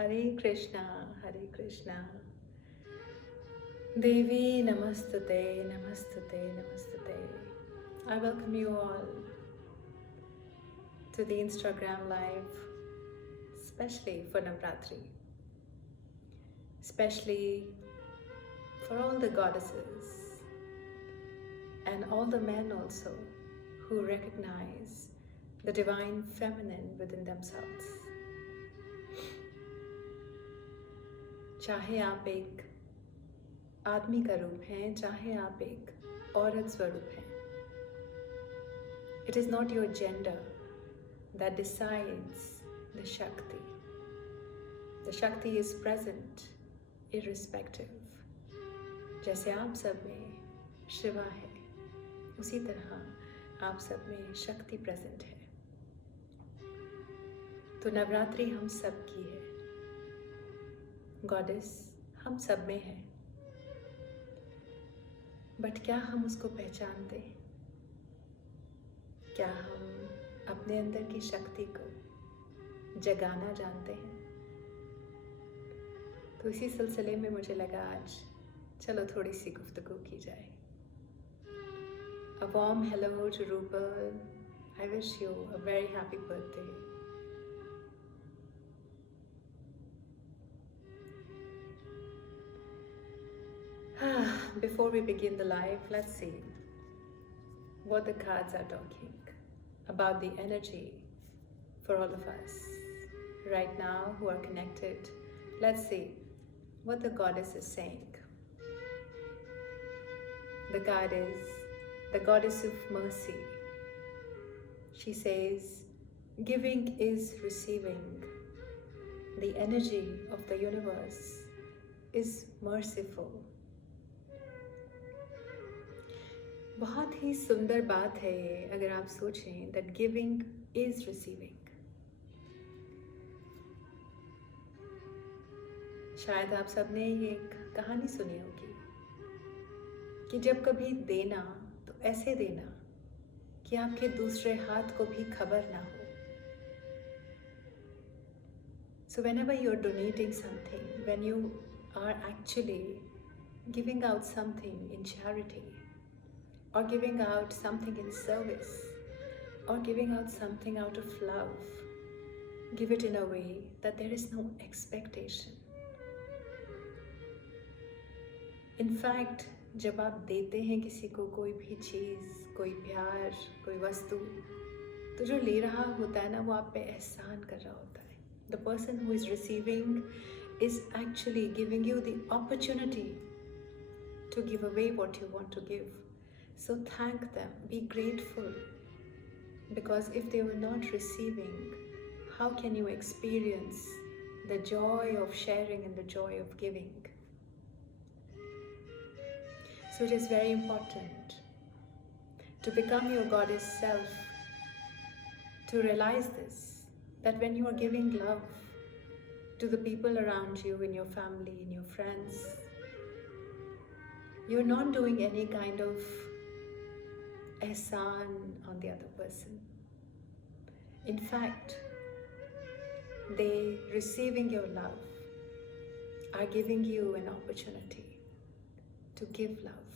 Hare Krishna, Hare Krishna. Devi Namastute, Namastute, Namastute. I welcome you all to the Instagram live, especially for Navratri, especially for all the goddesses and all the men also who recognize the divine feminine within themselves. चाहे आप एक आदमी का रूप हैं, चाहे आप एक औरत स्वरूप हैं, it is not your gender that decides the Shakti. The Shakti is present irrespective. जैसे आप सब में शिवा है, उसी तरह आप सब में शक्ति प्रेजेंट है। तो नवरात्रि हम सब की है, गॉडेस हम सब में है, बट क्या हम उसको पहचानते हैं? क्या हम अपने अंदर की शक्ति को जगाना जानते हैं? तो इसी सिलसिले में मुझे लगा आज चलो थोड़ी सी गुफ्तगू की जाए। A warm hello to Rupal. I wish you a very happy birthday. Before we begin the live, let's see what the cards are talking about the energy for all of us right now who are connected. Let's see what the goddess is saying. The card is the goddess of mercy. She says, giving is receiving. The energy of the universe is merciful. बहुत ही सुंदर बात है ये, अगर आप सोचें that giving is receiving. शायद आप सबने ये एक कहानी सुनी होगी कि जब कभी देना तो ऐसे देना कि आपके दूसरे हाथ को भी खबर ना हो. So whenever you're donating something, when you are actually giving out something in charity, or giving out something in service, or giving out something out of love, give it in a way that there is no expectation. In fact, जब आप देते हैं किसी को कोई भी चीज़, कोई प्यार, कोई वस्तु, तो जो ले रहा होता है ना, वो आप पे एहसान कर रहा होता है. The person who is receiving is actually giving you the opportunity to give away what you want to give. So thank them, be grateful, because if they were not receiving, how can you experience the joy of sharing and the joy of giving? So it is very important to become your goddess self, to realize this, that when you are giving love to the people around you, in your family, in your friends, you're not doing any kind of ehsan on the other person. In fact, they receiving your love are giving you an opportunity to give love.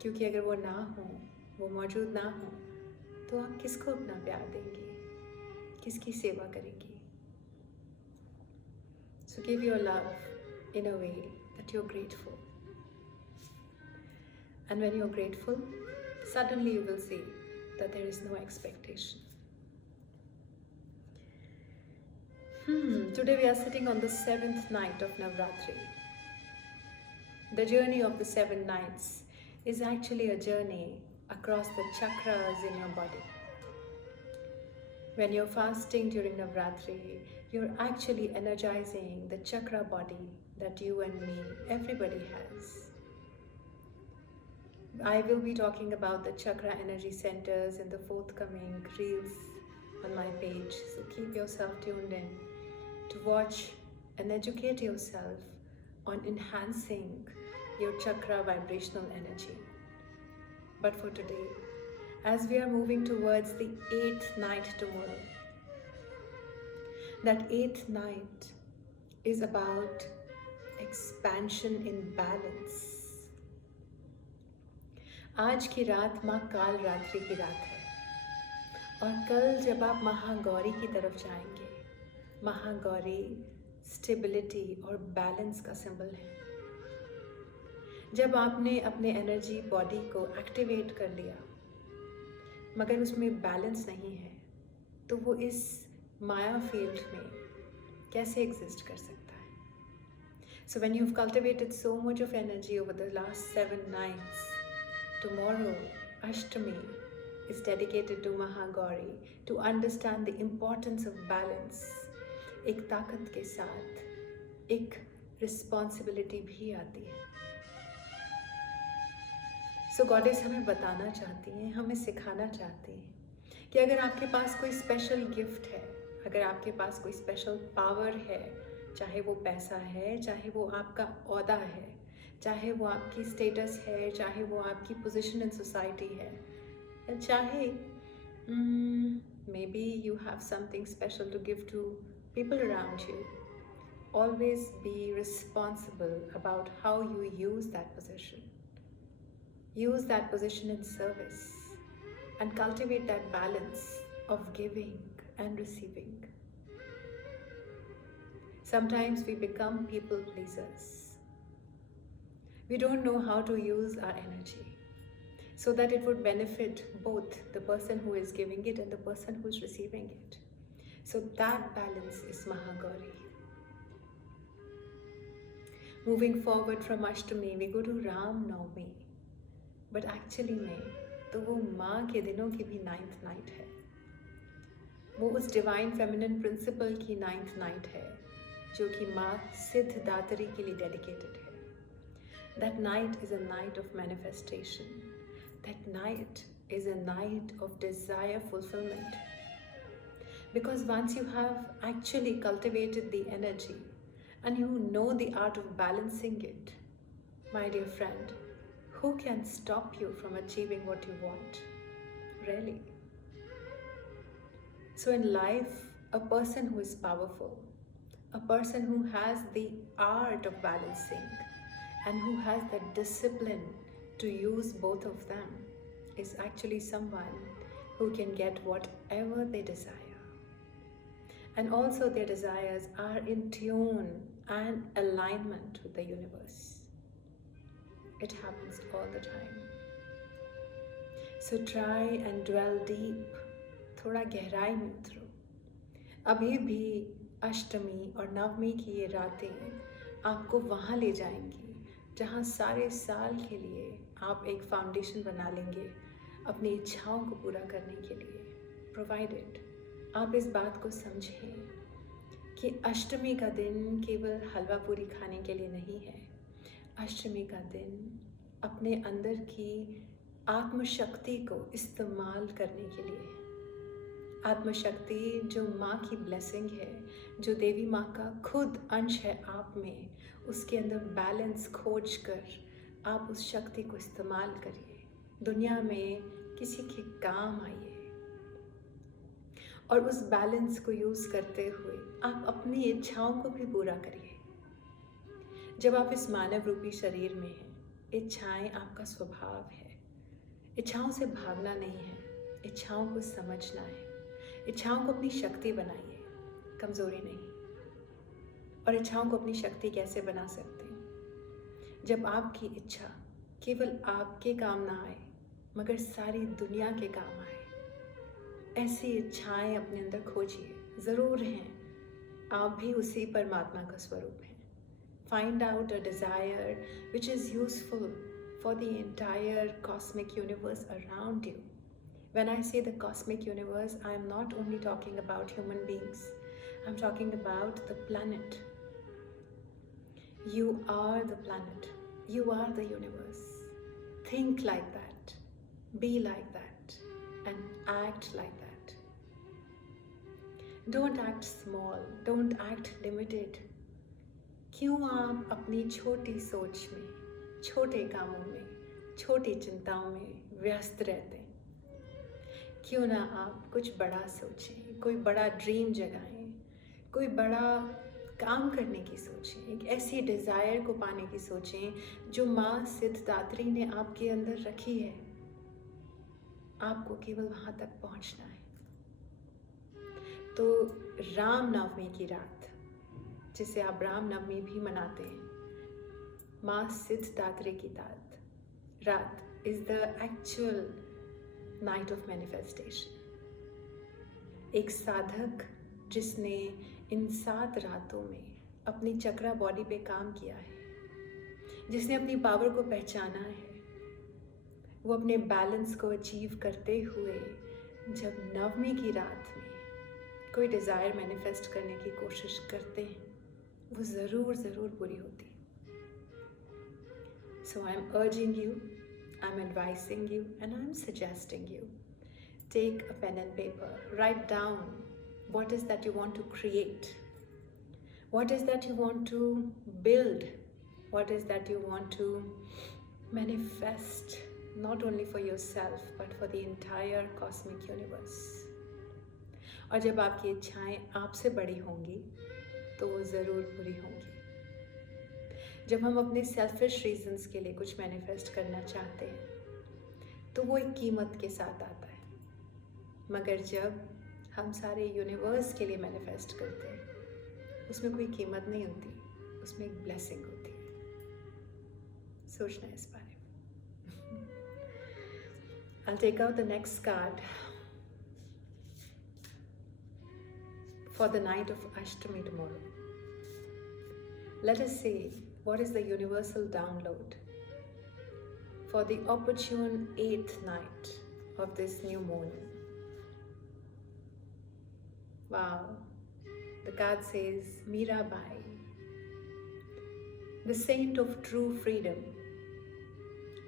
क्योंकि अगर वो ना हो, वो मौजूद ना हो, तो आप किसको अपना प्यार देंगे, किसकी सेवा करेंगी? So give your love in a way that you're grateful. And when you're grateful, suddenly you will see that there is no expectation. Today we are sitting on the 7th night of Navratri. The journey of the 7 nights is actually a journey across the chakras in your body. When you're fasting during Navratri, you're actually energizing the chakra body that you and me, everybody has. I will be talking about the chakra energy centers in the forthcoming reels on my page. So keep yourself tuned in to watch and educate yourself on enhancing your chakra vibrational energy. But for today, as we are moving towards the 8th night tomorrow, That eighth night is about expansion in balance. आज की रात माँ काल रात्रि की रात है, और कल जब आप महागौरी की तरफ जाएंगे, महागौरी स्टेबिलिटी और बैलेंस का सिंबल है। जब आपने अपने एनर्जी बॉडी को एक्टिवेट कर लिया मगर उसमें बैलेंस नहीं है, तो वो इस माया फील्ड में कैसे एग्जिस्ट कर सकता है? So when you've cultivated so much of energy over the last 7 nights, tomorrow, Ashtami, is dedicated to Mahagauri to understand the importance of balance. एक ताकत के साथ एक रिस्पॉन्सिबिलिटी भी आती है। सो गॉडेस हमें बताना चाहती हैं, हमें सिखाना चाहती हैं कि अगर आपके पास कोई स्पेशल गिफ्ट है, अगर आपके पास कोई स्पेशल पावर है, चाहे वो पैसा है, चाहे वो आपका ओहदा है, चाहे वो आपकी स्टेटस है, चाहे वो आपकी पोजीशन इन सोसाइटी है, या चाहे may be you have something special to give to people around you, always be responsible about how you use that position. Use that position in service and cultivate that balance of giving and receiving. Sometimes we become people pleasers. We don't know how to use our energy so that it would benefit both the person who is giving it and the person who is receiving it. So that balance is Mahagauri. Moving forward from Ashtami, we go to Ram Navami. But actually में तो वो माँ के दिनों की भी 9th night है। वो उस डिवाइन फेमिनिन प्रिंसिपल की 9th night है जो कि माँ सिद्धदात्री के लिए डेडिकेटेड है। That night is a night of manifestation. That night is a night of desire fulfillment. Because once you have actually cultivated the energy and you know the art of balancing it, my dear friend, who can stop you from achieving what you want? Really? So in life, a person who is powerful, a person who has the art of balancing and who has the discipline to use both of them is actually someone who can get whatever they desire. And also their desires are in tune and alignment with the universe. It happens all the time. So try and dwell deep. थोड़ा गहराई में उतरो। अभी भी अष्टमी और नवमी की ये रातें आपको वहाँ ले जाएंगी जहाँ सारे साल के लिए आप एक फाउंडेशन बना लेंगे अपनी इच्छाओं को पूरा करने के लिए। Provided आप इस बात को समझें कि अष्टमी का दिन केवल हलवा पूरी खाने के लिए नहीं है। अष्टमी का दिन अपने अंदर की आत्मशक्ति को इस्तेमाल करने के लिए, आत्मशक्ति जो माँ की ब्लेसिंग है, जो देवी माँ का खुद अंश है आप में, उसके अंदर बैलेंस खोज कर आप उस शक्ति को इस्तेमाल करिए, दुनिया में किसी के काम आइए और उस बैलेंस को यूज़ करते हुए आप अपनी इच्छाओं को भी पूरा करिए। जब आप इस मानव रूपी शरीर में हैं, इच्छाएं आपका स्वभाव है। इच्छाओं से भागना नहीं है, इच्छाओं को समझना है। इच्छाओं को अपनी शक्ति बनाइए, कमज़ोरी नहीं। और इच्छाओं को अपनी शक्ति कैसे बना सकते हैं? जब आपकी इच्छा केवल आपके काम ना आए मगर सारी दुनिया के काम आए। ऐसी इच्छाएं अपने अंदर खोजिए, ज़रूर हैं, आप भी उसी परमात्मा का स्वरूप हैं। Find out a desire which is useful for the entire cosmic universe around you. When I say the cosmic universe, I am not only talking about human beings, I'm talking about the planet. You are the planet, you are the universe. Think like that, be like that, and act like that. Don't act small, don't act limited. क्यों आप अपनी छोटी सोच में, छोटे कामों में, छोटी चिंताओं में व्यस्त रहते हैं? क्यों ना आप कुछ बड़ा सोचें, कोई बड़ा ड्रीम जगाएं, कोई बड़ा काम करने की सोचें, एक ऐसी डिज़ायर को पाने की सोचें जो माँ सिद्धदात्री ने आपके अंदर रखी है। आपको केवल वहाँ तक पहुँचना है। तो राम नवमी की रात, जिसे आप राम नवमी भी मनाते हैं, माँ सिद्धदात्री की रात is the actual night of manifestation. एक साधक जिसने इन 7 रातों में अपनी चक्रा बॉडी पे काम किया है, जिसने अपनी पावर को पहचाना है, वो अपने बैलेंस को अचीव करते हुए जब नवमी की रात में कोई डिज़ायर मैनिफेस्ट करने की कोशिश करते हैं, वो ज़रूर पूरी होती है। So I'm urging you, I'm advising you, and I'm suggesting you, take a pen and paper, write down what is that you want to create, what is that you want to build, what is that you want to manifest, not only for yourself but for the entire cosmic universe. और जब आपकी इच्छाएं आपसे बड़ी होंगी तो वो ज़रूर पूरी होंगी। जब हम अपने सेल्फिश रीजंस के लिए कुछ मैनिफेस्ट करना चाहते हैं तो वो एक कीमत के साथ आता है, मगर जब हम सारे यूनिवर्स के लिए मैनिफेस्ट करते हैं उसमें कोई कीमत नहीं होती, उसमें एक ब्लेसिंग होती है। सोचना इस बारे में। I'll take out the next card for the night of Ashtami tomorrow. Let us see what is the universal download for the opportune 8th night of this new moon. Wow, the card says Mirabai, the saint of true freedom.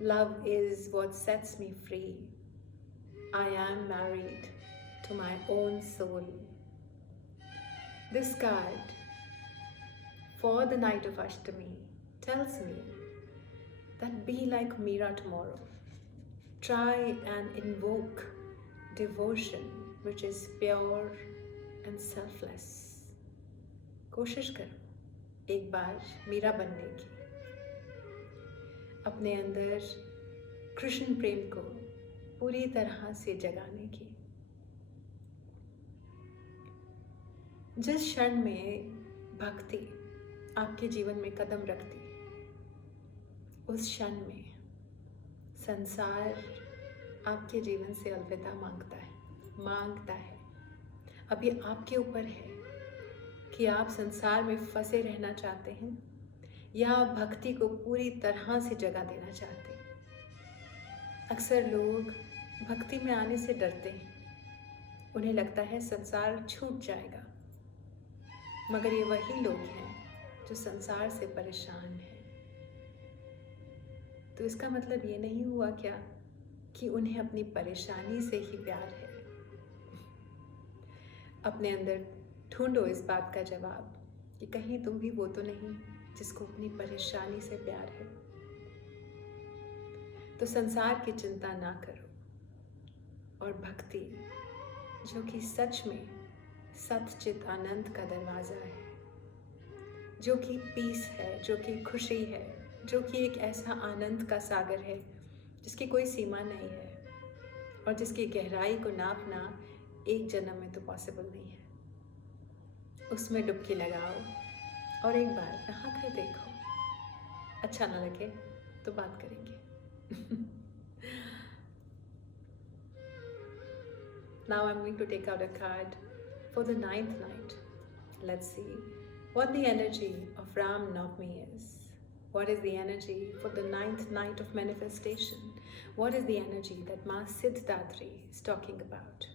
Love is what sets me free. I am married to my own soul. This card for the night of Ashtami tells me that be like Meera tomorrow. Try and invoke devotion which is pure and selfless. कोशिश करो एक बार मीरा बनने की, अपने अंदर कृष्ण प्रेम को पूरी तरह से जगाने की। जिस क्षण में भक्ति आपके जीवन में कदम रखती है, उस क्षण में संसार आपके जीवन से अलविदा मांगता है। अब ये आपके ऊपर है कि आप संसार में फंसे रहना चाहते हैं या भक्ति को पूरी तरह से जगा देना चाहते हैं। अक्सर लोग भक्ति में आने से डरते हैं, उन्हें लगता है संसार छूट जाएगा, मगर ये वही लोग हैं जो संसार से परेशान हैं। तो इसका मतलब ये नहीं हुआ क्या कि उन्हें अपनी परेशानी से ही प्यार है। अपने अंदर ढूंढो इस बात का जवाब कि कहीं तुम भी वो तो नहीं जिसको अपनी परेशानी से प्यार है। तो संसार की चिंता ना करो और भक्ति, जो कि सच में सच्चित आनंद का दरवाज़ा है, जो कि पीस है, जो कि खुशी है, जो कि एक ऐसा आनंद का सागर है जिसकी कोई सीमा नहीं है और जिसकी गहराई को नापना एक जन्म में तो पॉसिबल नहीं है। उसमें डुबकी लगाओ और एक बार नहा कर देखो। अच्छा ना लगे तो बात करेंगे। Now I'm going to take out a card for the 9th night. Let's see what the energy of Ram Navami is. What is the energy for the 9th night of manifestation? What is the energy that Ma Siddhatri is talking about?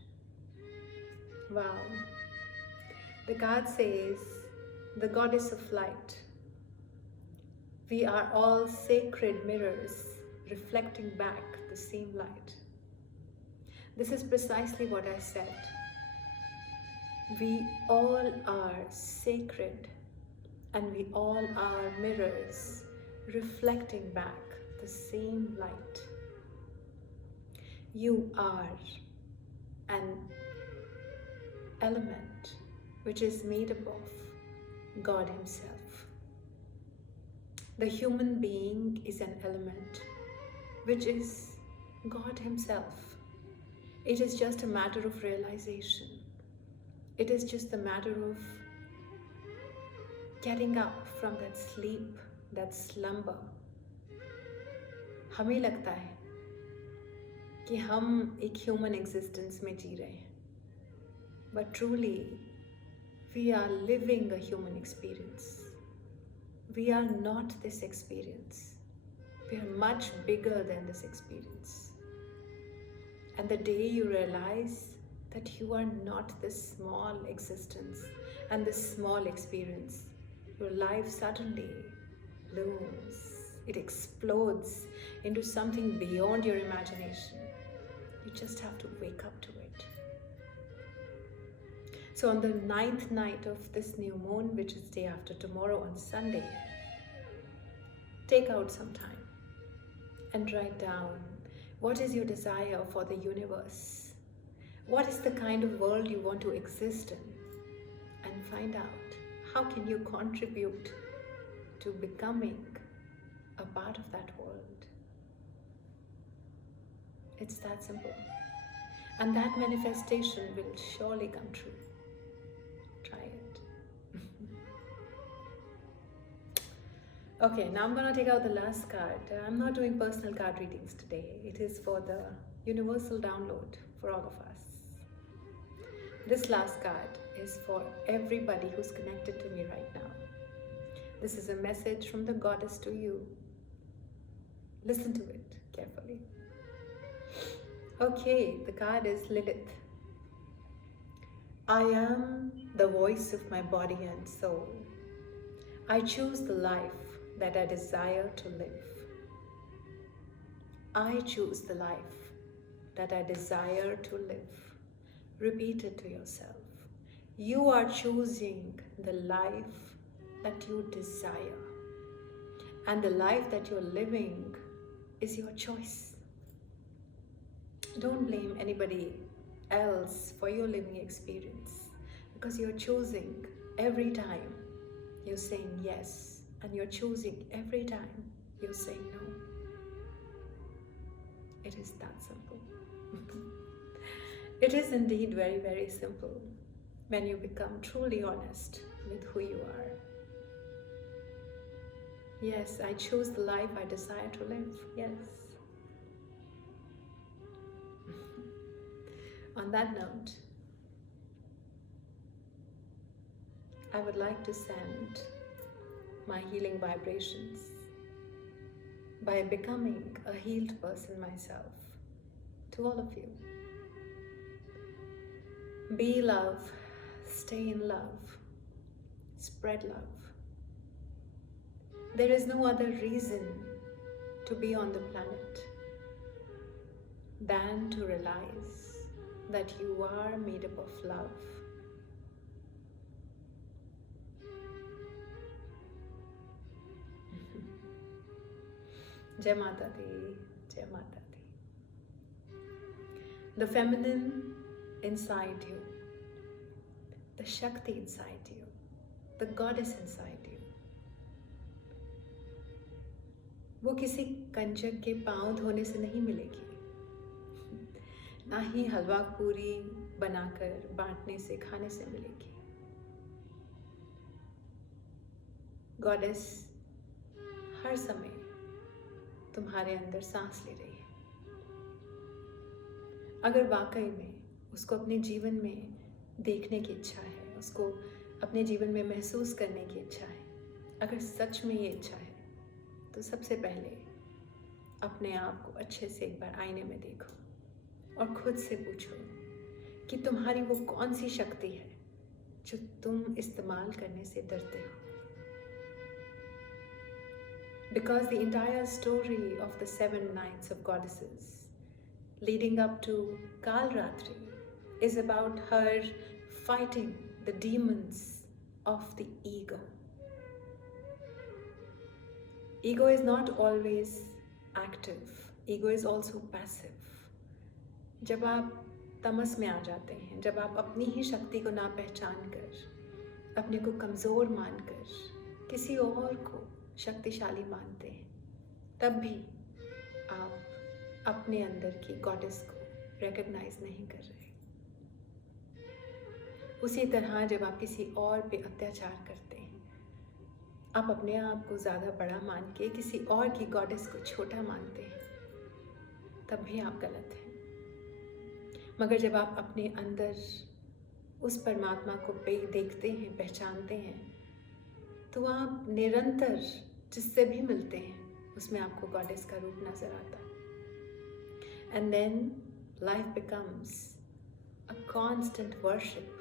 Wow. The card says, the goddess of light. We are all sacred mirrors reflecting back the same light. This is precisely what I said. We all are sacred and we all are mirrors reflecting back the same light. You are an element which is made up of God Himself. The human being is an element which is God Himself. It is just a matter of realization. It is just a matter of getting up from that sleep, that slumber. हमें लगता है कि हम एक human existence में जी रहे हैं, but truly we are living a human experience. We are not this experience. We are much bigger than this experience. And the day you realize that you are not this small existence and this small experience, your life suddenly blooms. It explodes into something beyond your imagination. You just have to wake up to it. So on the 9th night of this new moon, which is day after tomorrow on Sunday, take out some time and write down what is your desire for the universe. What is the kind of world you want to exist in? And find out how can you contribute to becoming a part of that world. It's that simple. And that manifestation will surely come true. Try it. Okay, now I'm going to take out the last card. I'm not doing personal card readings today. It is for the universal download for all of us. This last card is for everybody who's connected to me right now. This is a message from the goddess to you. Listen to it carefully. Okay, the card is Lilith. I am the voice of my body and soul. I choose the life that I desire to live. I choose the life that I desire to live. Repeat it to yourself. You are choosing the life that you desire. And the life that you're living is your choice. Don't blame anybody else for your living experience, because you're choosing every time you're saying yes, and you're choosing every time you're saying no. It is that simple. It is indeed very, very simple when you become truly honest with who you are. Yes, I choose the life I desire to live. Yes. On that note, I would like to send my healing vibrations by becoming a healed person myself to all of you. Be love, stay in love, spread love. There is no other reason to be on the planet than to realize that you are made up of love. Jai Mata Di, Jai Mata Di. The feminine inside you, the Shakti inside you, the goddess inside you, वो किसी कंजक के पांव धोने से नहीं मिलेगी, ना ही हलवा पूरी बनाकर बांटने से, खाने से मिलेगी. गॉडेस हर समय तुम्हारे अंदर सांस ले रही है. अगर वाकई में उसको अपने जीवन में देखने की इच्छा है, उसको अपने जीवन में महसूस करने की इच्छा है, अगर सच में ये इच्छा है, तो सबसे पहले अपने आप को अच्छे से एक बार आईने में देखो और खुद से पूछो कि तुम्हारी वो कौन सी शक्ति है जो तुम इस्तेमाल करने से डरते हो. Because the entire story of the 7 nights of goddesses leading up to Kalratri is about her fighting the demons of the ego. Ego is not always active. Ego is also passive. जब आप तमस में आ जाते हैं, जब आप अपनी ही शक्ति को ना पहचान कर, अपने को कमज़ोर मानकर किसी और को शक्तिशाली मानते हैं, तब भी आप अपने अंदर की गॉडेस को रिकॉग्नाइज नहीं कर रहे। उसी तरह जब आप किसी और पे अत्याचार करते हैं, आप अपने आप को ज़्यादा बड़ा मान के किसी और की गॉडेस को छोटा मानते हैं, तब भी आप गलत हैं। मगर जब आप अपने अंदर उस परमात्मा को देखते हैं, पहचानते हैं, तो आप निरंतर जिससे भी मिलते हैं उसमें आपको गॉडेस का रूप नज़र आता है। And then life becomes a constant worship.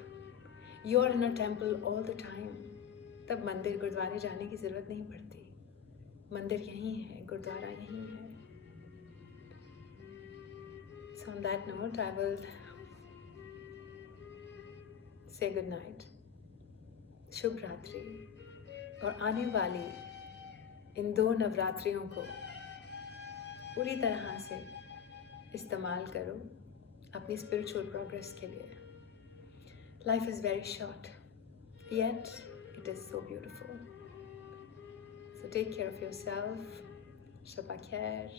You are in a temple all the time. तब मंदिर गुरुद्वारे जाने की ज़रूरत नहीं पड़ती। मंदिर यहीं है, गुरुद्वारा यहीं है। So on that note, I will say good night. शुभ रात्रि। और आने वाली इन 2 नवरात्रियों को पूरी तरह से इस्तेमाल करो अपनी स्पिरिचुअल प्रोग्रेस के लिए। Life is very short, yet it is so beautiful. So take care of yourself. Shabbat khair.